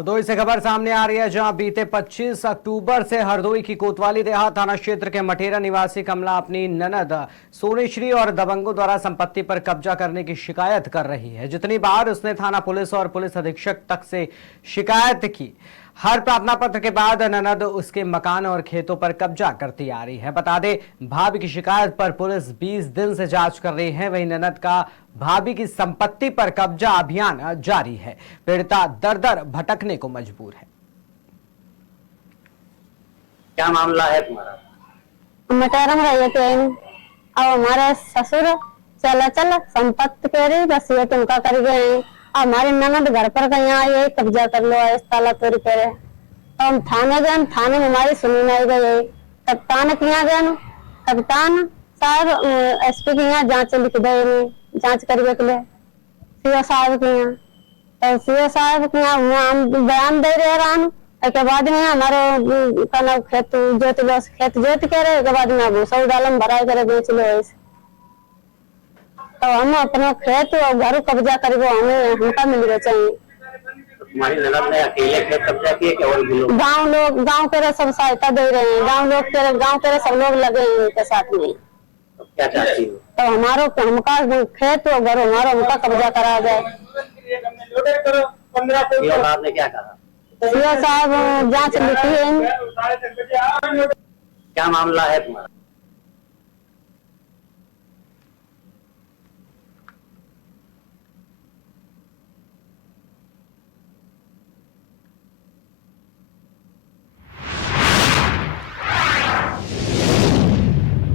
हरदोई से खबर सामने आ रही है, जहां बीते 25 अक्टूबर से हरदोई की कोतवाली देहात थाना क्षेत्र के मटेरा निवासी कमला अपनी ननद सोनेश्री और दबंगों द्वारा संपत्ति पर कब्जा करने की शिकायत कर रही है। जितनी बार उसने थाना पुलिस और पुलिस अधीक्षक तक से शिकायत की, हर प्रार्थना पत्र के बाद ननद उसके मकान और खेतों पर कब्जा करती आ रही है। बता दें, भाभी की शिकायत पर पुलिस 20 दिन से जांच कर रही है। वहीं ननद का भाभी की संपत्ति पर कब्जा अभियान जारी है। पीड़िता दर दर भटकने को मजबूर है। क्या मामला है तुम्हारा? मटरम रहे थे अब हमारे ससुर चला संपत्ति कह रही बस ये तुमका कर गए। हमारी ननद घर पर कहीं आई कब्जा कर लो, इस ताला तोड़ करे। तो हम थाने गए, थाने में हमारी सुनी नहीं गई। कप्तान के यहाँ गए, कप्तान साहब एसपी के यहाँ जांच लिख दे, जांच करने के लिए सीओ साहब के यहाँ। तो सीओ साहब के यहाँ हम बयान दे रहे रान के बाद में हमारे खेत जोत लो, खेत जोत के रहे के बाद में भूसा डालम भराई करे बेच लो। तो हम अपना खेत और घर कब्जा करेंगे, हमें हमका मिलना चाहिए। तुम्हारी ननद ने अकेले खेत कब्जा किए कि और भी लोग? गांव के सब सहायता दे रहे हैं, गांव के सब लोग लगे हैं इनके साथ में। तो क्या चाहती हो? तो हमका खेत और घर हमारा हमका कब्जा करा जाए। सीओ साहब ने क्या कहा? सीओ साहब जांच लिखी है। क्या मामला है तुम्हारा?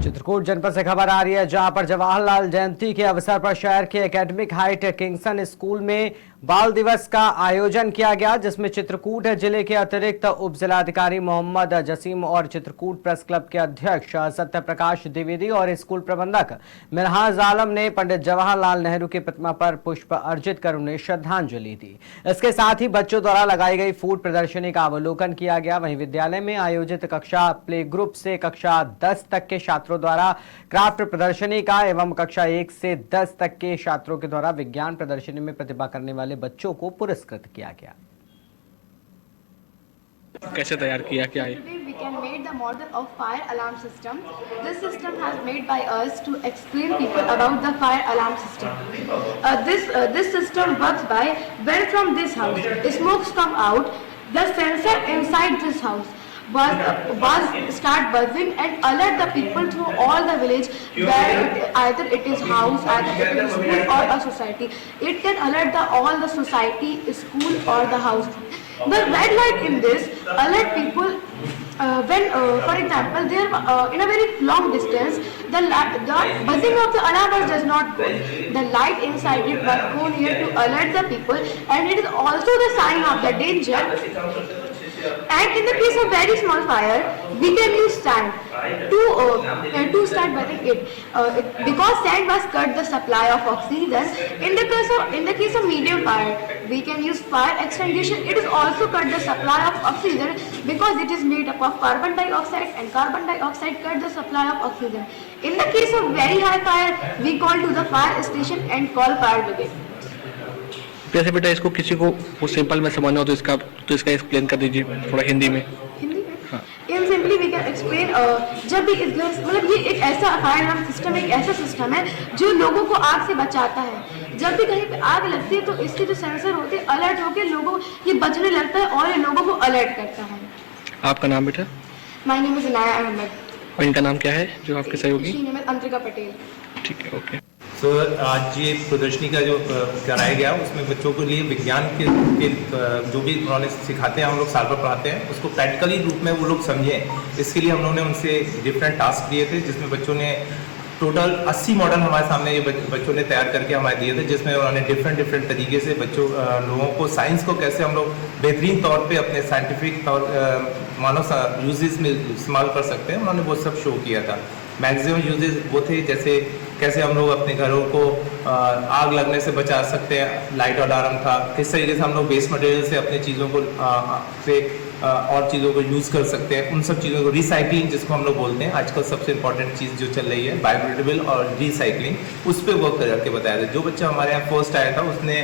चित्रकूट जनपद से खबर आ रही है, जहां पर जवाहरलाल जयंती के अवसर पर शहर के एकेडमिक हाइट किंगसन स्कूल में बाल दिवस का आयोजन किया गया, जिसमें चित्रकूट जिले के अतिरिक्त उप जिलाधिकारी मोहम्मद जसीम और चित्रकूट प्रेस क्लब के अध्यक्ष सत्य प्रकाश द्विवेदी और स्कूल प्रबंधक मिनहाज आलम ने पंडित जवाहरलाल नेहरू की प्रतिमा पर पुष्प अर्पित कर उन्हें श्रद्धांजलि दी। इसके साथ ही बच्चों द्वारा लगाई गई फूड प्रदर्शनी का अवलोकन किया गया। वहीं विद्यालय में आयोजित कक्षा प्ले ग्रुप से कक्षा 10 तक के छात्रों द्वारा क्राफ्ट प्रदर्शनी का एवं कक्षा 1 से 10 तक के छात्रों के द्वारा विज्ञान प्रदर्शनी में प्रतिभा करने वाले बच्चों को पुरस्कृत किया गया। कैसे तैयार किया क्या है? We can make the model of fire alarm system. This system has made by us to explain people about the fire alarm system. This system works by when from this house smokes come out, the sensor inside this house was start buzzing and alert the people through all the village where either it is house, either it is school or a society. It can alert all the society, school or the house. The red light in this alert people when, for example, they are in a very long distance. The buzzing of the alarm was does not go. The light inside it was go near to alert the people, and it is also the sign of the danger. And in the case of very small fire, we can use sand to start burning it. Because sand was cut the supply of oxygen. In the case of medium fire, we can use fire extinguisher. It is also cut the supply of oxygen because it is made up of carbon dioxide, and carbon dioxide cut the supply of oxygen. In the case of very high fire, we call to the fire station and call fire brigade. जैसे बेटा इसको किसी को वो simple में समझना हो तो इसका एक्सप्लेन कर दीजिए थोड़ा हिंदी में। हाँ। In simply we can explain जब भी मतलब ये एक ऐसा फायर अलार्म सिस्टम एक ऐसा सिस्टम है जो लोगों को आग से बचाता है। जब भी कहीं पे आग लगती है तो इसके जो सेंसर होते हैं अलर्ट होकर लोगों ये बचने लगता है और ये लोगों को अलर्ट करता है। आपका नाम बेटा? My name is Inaya Ahmad. और इनका नाम क्या है जो आपके सहयोगी? अंतरिका पटेल। ठीक है, ओके। आज ये प्रदर्शनी का जो कराया गया उसमें बच्चों के लिए विज्ञान के जो भी उन्होंने सिखाते हैं हम लोग साल भर पढ़ाते हैं उसको प्रैक्टिकली रूप में वो लोग समझें। इसके लिए हम लोगों ने उनसे डिफरेंट टास्क दिए थे, जिसमें बच्चों ने टोटल 80 मॉडल हमारे सामने ये बच्चों ने तैयार करके हमारे दिए थे, जिसमें उन्होंने डिफरेंट तरीके से लोगों को साइंस को कैसे हम लोग बेहतरीन तौर पे अपने साइंटिफिक तौर मानव यूजेस में इस्तेमाल कर सकते हैं, उन्होंने वो सब शो किया था। मैक्सिमम यूजेस वो थे जैसे कैसे हम लोग अपने घरों को आग लगने से बचा सकते हैं, लाइट अलार्म था, किस तरीके से हम लोग वेस्ट मटेरियल से अपने चीज़ों को और चीज़ों को यूज़ कर सकते हैं, उन सब चीज़ों को रिसाइकलिंग जिसको हम लोग बोलते हैं आजकल सबसे इंपॉर्टेंट चीज़ जो चल रही है बायोडिग्रेडेबल और रिसाइकलिंग, उस पर वर्क करके बताया था। जो बच्चा हमारे यहाँ फर्स्ट आया था उसने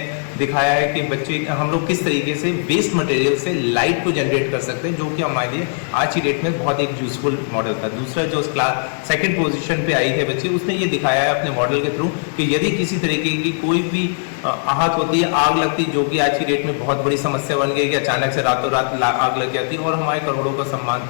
दिखाया है कि बच्चे हम लोग किस तरीके से वेस्ट मटेरियल से लाइट को जनरेट कर सकते हैं, जो कि हमारे लिए आज की डेट में बहुत एक यूजफुल मॉडल था। दूसरा जो क्लास सेकंड पोजीशन पे आई है बच्चे, उसने ये दिखाया है अपने मॉडल के थ्रू कि यदि किसी तरीके की कोई भी आहत होती है, आग लगती है, जो कि आज की डेट में बहुत बड़ी समस्या बन गई कि अचानक से रातों रात आग लग जाती है और हमारे करोड़ों का सम्मान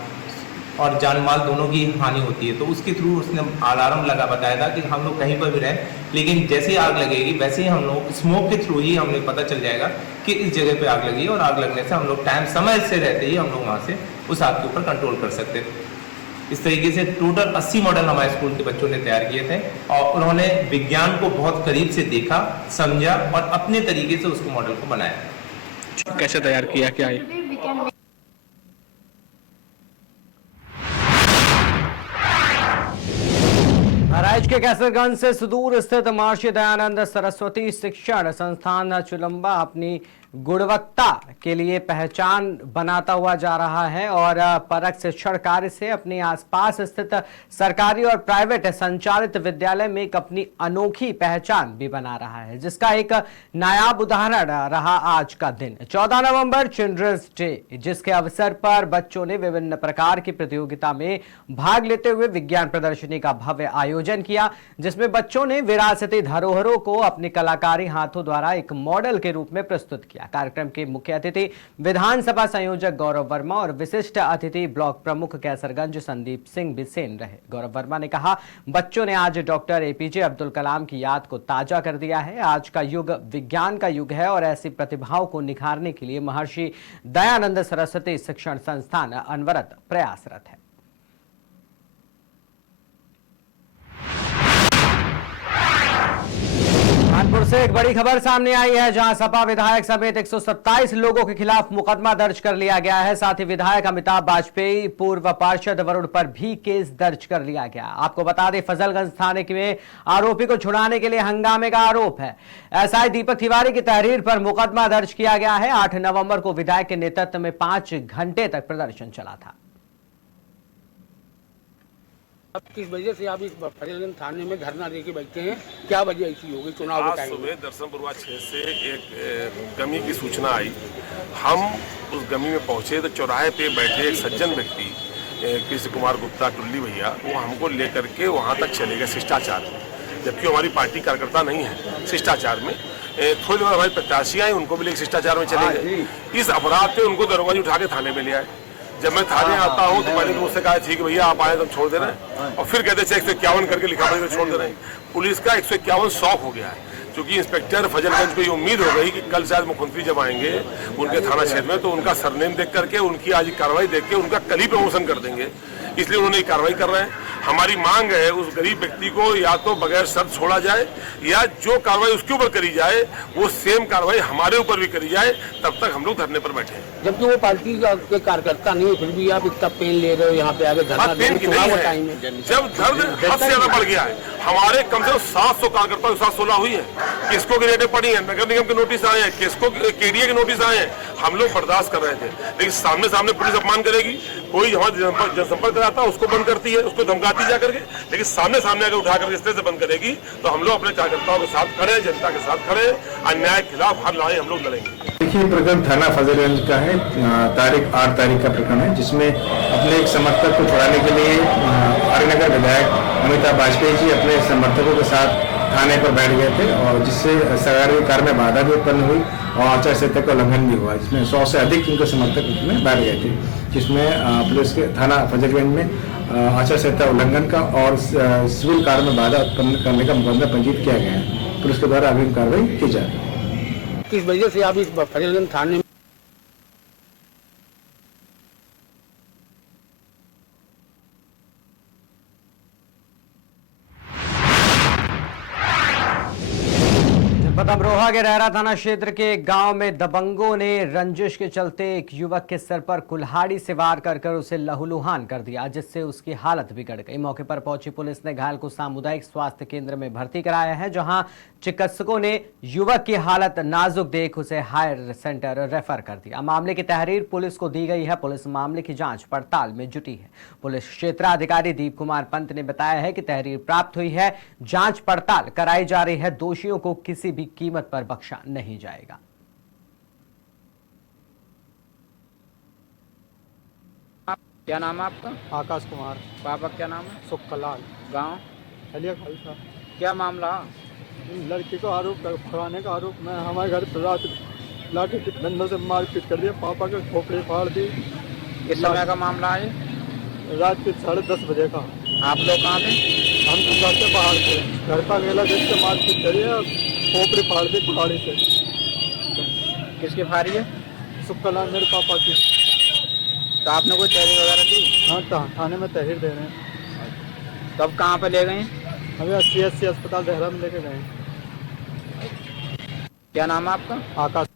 और जान माल दोनों की हानि होती है। तो उसके थ्रू उसने अलार्म लगा बताया था कि हम लोग कहीं पर भी रहें, लेकिन जैसे ही आग लगेगी वैसे ही हम लोग स्मोक के थ्रू ही हमें पता चल जाएगा कि इस जगह पे आग लगी है, और आग लगने से हम लोग समय से रहते ही हम लोग वहाँ से उस आग के ऊपर कंट्रोल कर सकते थे। इस तरीके से टोटल 80 मॉडल हमारे स्कूल के बच्चों ने तैयार किए थे और उन्होंने विज्ञान को बहुत करीब से देखा, समझा और अपने तरीके से उसको मॉडल को बनाया। कैसे तैयार किया, क्या है? Today we can make Bahraich के कैसरगंज से सुदूर स्थित महर्षि दयानंद सरस्वती शिक्षण संस्थान चुलंबा अपनी गुणवत्ता के लिए पहचान बनाता हुआ जा रहा है और परख शिक्षण कार्य से अपने आसपास स्थित सरकारी और प्राइवेट संचालित विद्यालय में एक अपनी अनोखी पहचान भी बना रहा है, जिसका एक नायाब उदाहरण रहा आज का दिन 14 नवंबर चिल्ड्रंस डे, जिसके अवसर पर बच्चों ने विभिन्न प्रकार की प्रतियोगिता में भाग लेते हुए विज्ञान प्रदर्शनी का भव्य आयोजन किया, जिसमें बच्चों ने विरासती धरोहरों को अपने कलाकारी हाथों द्वारा एक मॉडल के रूप में प्रस्तुत किया। कार्यक्रम के मुख्य अतिथि विधानसभा संयोजक गौरव वर्मा और विशिष्ट अतिथि ब्लॉक प्रमुख कैसरगंज संदीप सिंह बिसेन रहे। गौरव वर्मा ने कहा, बच्चों ने आज डॉक्टर एपीजे अब्दुल कलाम की याद को ताजा कर दिया है। आज का युग विज्ञान का युग है और ऐसी प्रतिभाओं को निखारने के लिए महर्षि दयानंद सरस्वती शिक्षण संस्थान अनवरत प्रयासरत है। कानपुर से एक बड़ी खबर सामने आई है, जहां सपा विधायक समेत 127 लोगों के खिलाफ मुकदमा दर्ज कर लिया गया है। साथ ही विधायक अमिताभ वाजपेयी, पूर्व पार्षद वरुण पर भी केस दर्ज कर लिया गया। आपको बता दें, फजलगंज थाने में आरोपी को छुड़ाने के लिए हंगामे का आरोप है। एसआई दीपक तिवारी की तहरीर पर मुकदमा दर्ज किया गया है। 8 नवंबर को विधायक के नेतृत्व में 5 घंटे तक प्रदर्शन चला था। अब किस वजह से आप इस फजलगंज थाने में धरना देके बैठे हैं, क्या वजह ऐसी होगी? चुनाव आज सुबह दर्शनपुरवा 6 से एक गमी की सूचना आई। हम उस गमी में पहुंचे तो चौराहे पे बैठे एक सज्जन व्यक्ति कृष्ण कुमार गुप्ता टुल्ली भैया, वो हमको लेकर के वहां तक चले गए शिष्टाचार में, जबकि हमारी पार्टी कार्यकर्ता नहीं है। शिष्टाचार में थोड़ी देर हमारे प्रत्याशी आए, उनको भी लेकर शिष्टाचार में चले गए। इस अपराध पे उनको दरोगा जी उठा के थाने में ले आए। जब मैं थाने आता हूँ तो पहले तो मुझसे कहा ठीक है भैया आप आए तो छोड़ दे रहे हैं, और फिर कहते 151 करके लिखा पड़ेगा छोड़ दे रहे हैं। पुलिस का 151 शॉक हो गया है, क्योंकि इंस्पेक्टर फजलगंज को ये उम्मीद हो गई कि कल शायद मुख्यमंत्री जब आएंगे उनके थाना क्षेत्र में तो उनका सरनेम देख करके उनकी आज कार्रवाई देख के उनका कल ही प्रमोशन कर देंगे, इसलिए उन्होंने ये कार्रवाई कर रहे हैं। हमारी मांग है उस गरीब व्यक्ति को या तो बगैर शर्त छोड़ा जाए या जो कार्रवाई उसके ऊपर करी जाए वो सेम कार्रवाई हमारे ऊपर भी करी जाए, तब तक हम लोग धरने पर बैठे हैं। जबकि वो पार्टी के कार्यकर्ता नहीं है, फिर भी आप इतना पेन ले रहे हो यहाँ पे आगे धरना दे रहे हो। जब दर्द हद से ज्यादा बढ़ गया है, हमारे कम से कम 700 कार्यकर्ताओं के साथ 16 हुई है, किसको की रेटें पड़ी है, नगर निगम के नोटिस आए हैं, किसको केडीए के नोटिस आए हैं। हम लोग बर्दाश्त कर रहे थे, लेकिन सामने सामने पुलिस अपमान करेगी, कोई हमारा जनसंपर्क कराता है उसको बंद करती है, उसको धमकाती जा करके, लेकिन सामने सामने अगर उठा करके इस तरह से बंद करेगी तो हम लोग अपने कार्यकर्ताओं के साथ खड़े हैं, जनता के साथ खड़े हैं, अन्याय के खिलाफ हर लड़ाई हम लोग लड़ेंगे। देखिए, प्रकरण थाना फजलगंज का है, तारीख 8 तारीख का प्रकरण है, जिसमें अपने एक समर्थक को छुड़ाने के लिए आर्यनगर विधायक अमिताभ वाजपेयी जी अपने समर्थकों के साथ थाने पर बैठ गए थे और जिससे सरकारी कार्य में बाधा भी उत्पन्न हुई और आचार संहिता का उल्लंघन भी हुआ, जिसमें 100 से अधिक उनके समर्थक उसमें बैठ गए थे, जिसमें पुलिस के थाना फजलगंज में आचार संहिता उल्लंघन का और सिविल कार्य में बाधा उत्पन्न करने का मुकदमा पंजीकृत किया गया है। पुलिस के द्वारा अभी कार्रवाई की जा रही है। किस वजह से आप इस फजलगंज थाने अमरोहा के रहरा थाना क्षेत्र के एक गांव में दबंगों ने रंजिश के चलते एक युवक के सर पर कुल्हाड़ी से वार कर उसे लहूलुहान कर दिया, जिससे उसकी हालत बिगड़ गई। मौके पर पहुंची पुलिस ने घायल को सामुदायिक स्वास्थ्य केंद्र में भर्ती कराया है, जहां चिकित्सकों ने युवक की हालत नाजुक देख उसे हायर सेंटर रेफर कर दिया। मामले की तहरीर पुलिस को दी गई है। पुलिस मामले की जांच पड़ताल में जुटी है। पुलिस क्षेत्राधिकारी दीप कुमार पंत ने बताया है कि तहरीर प्राप्त हुई है, जांच पड़ताल कराई जा रही है। दोषियों को किसी भी कीमत पर बख्शा नहीं जाएगा। क्या नाम है आपका? आकाश कुमार। पापा क्या नाम है? सुखलाल। गांव? हलिया खालसा। क्या मामला? लड़की को आरोप फराने का आरोप में हमारे घर पर रात लाठी की डंडों से मारपीट कर दिया, पापा के खोपड़ी फाड़ दी। किस समय का मामला है? रात के 10:30 बजे का। आप लोग कहाँ थे? हम तो घर से बाहर थे। घर का अकेला देख के मारपीट करी है, खोपड़ी फाड़ दी कुल्हाड़ी से। किसकी फाड़ी है? सुखलाल मेरे पापा की। तो आपने कोई तहरीर वगैरह दी? हाँ, थाने में तहरीर दे रहे हैं। तब कहाँ पे ले गए? हमें CSC अस्पताल देहरा में लेके गए। क्या नाम है आपका? आकाश।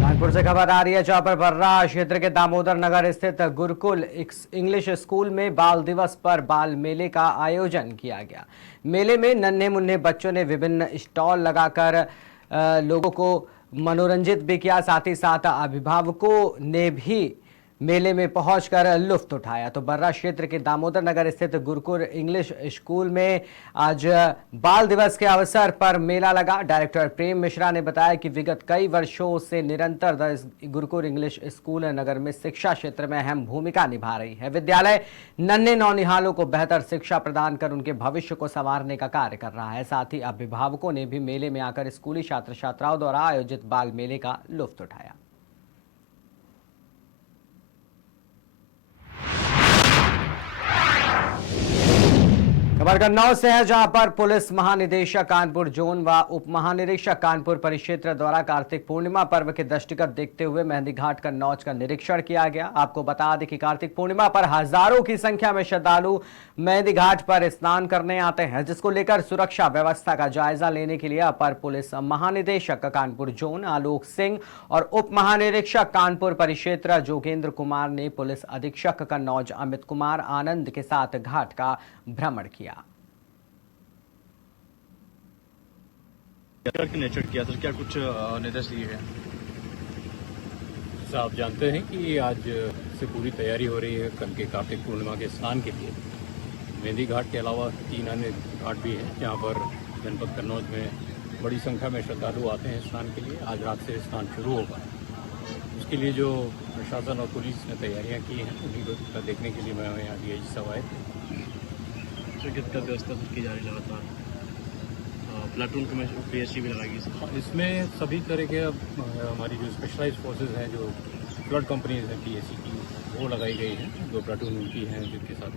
कानपुर से खबर आ रही है, जहां पर बर्रा क्षेत्र के दामोदर नगर स्थित गुरुकुल इंग्लिश स्कूल में बाल दिवस पर बाल मेले का आयोजन किया गया। मेले में नन्हे मुन्ने बच्चों ने विभिन्न स्टॉल लगाकर लोगों को मनोरंजित भी किया। साथ ही साथ अभिभावकों ने भी मेले में पहुंचकर लुत्फ उठाया। तो बर्रा क्षेत्र के दामोदर नगर स्थित गुरुकुल इंग्लिश स्कूल में आज बाल दिवस के अवसर पर मेला लगा। डायरेक्टर प्रेम मिश्रा ने बताया कि विगत कई वर्षों से निरंतर गुरुकुल इंग्लिश स्कूल नगर में शिक्षा क्षेत्र में अहम भूमिका निभा रही है। विद्यालय नन्हे नौनिहालों को बेहतर शिक्षा प्रदान कर उनके भविष्य को संवारने का कार्य कर रहा है। साथ ही अभिभावकों ने भी मेले में आकर स्कूली छात्र छात्राओं द्वारा आयोजित बाल मेले का लुत्फ उठाया। खबर कन्नौज से है, जहां पर पुलिस महानिदेशक कानपुर जोन व उप महानिरीक्षक कानपुर परिक्षेत्र द्वारा कार्तिक पूर्णिमा पर्व के दृष्टिगत देखते हुए मेहंदी घाट कन्नौज का निरीक्षण किया गया। आपको बता दें कि कार्तिक पूर्णिमा पर हजारों की संख्या में श्रद्धालु मेहंदी घाट पर स्नान करने आते हैं, जिसको लेकर सुरक्षा व्यवस्था का जायजा लेने के लिए अपर पुलिस महानिदेशक कानपुर जोन आलोक सिंह और उप महानिरीक्षक कानपुर परिक्षेत्र जोगेंद्र कुमार ने पुलिस अधीक्षक कन्नौज अमित कुमार आनंद के साथ घाट का भ्रमण किया। नेचर किया सर, क्या कुछ निर्देश दिए गए? सर, आप जानते हैं कि आज से पूरी तैयारी हो रही है कल के कार्तिक पूर्णिमा के स्नान के लिए। मेहंदी घाट के अलावा 3 अन्य घाट भी हैं जहां पर जनपद कन्नौज में बड़ी संख्या में श्रद्धालु आते हैं स्नान के लिए। आज रात से स्नान शुरू होगा। उसके लिए जो प्रशासन और पुलिस ने तैयारियां की हैं उन्हीं को देखने के लिए मैं यहाँ DIG साहब आए थे। कितना व्यवस्था की जा रही लगातार? प्लाटून को PSC भी लगाएगी इसमें सभी तरह के हमारी जो स्पेशलाइज्ड फोर्सेज हैं, जो फ्लड कंपनीज हैं PSC की, वो लगाई गई हैं। 2 प्लाटून उनकी हैं, जिनके साथ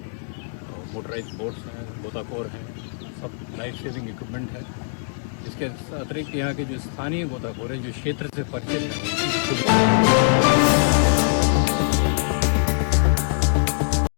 मोटराइज बोट्स हैं, गोताखोर हैं, सब लाइफ सेविंग इक्विपमेंट है। इसके अतिरिक्त यहाँ के जो स्थानीय गोताखोर हैं जो क्षेत्र से परिचित हैं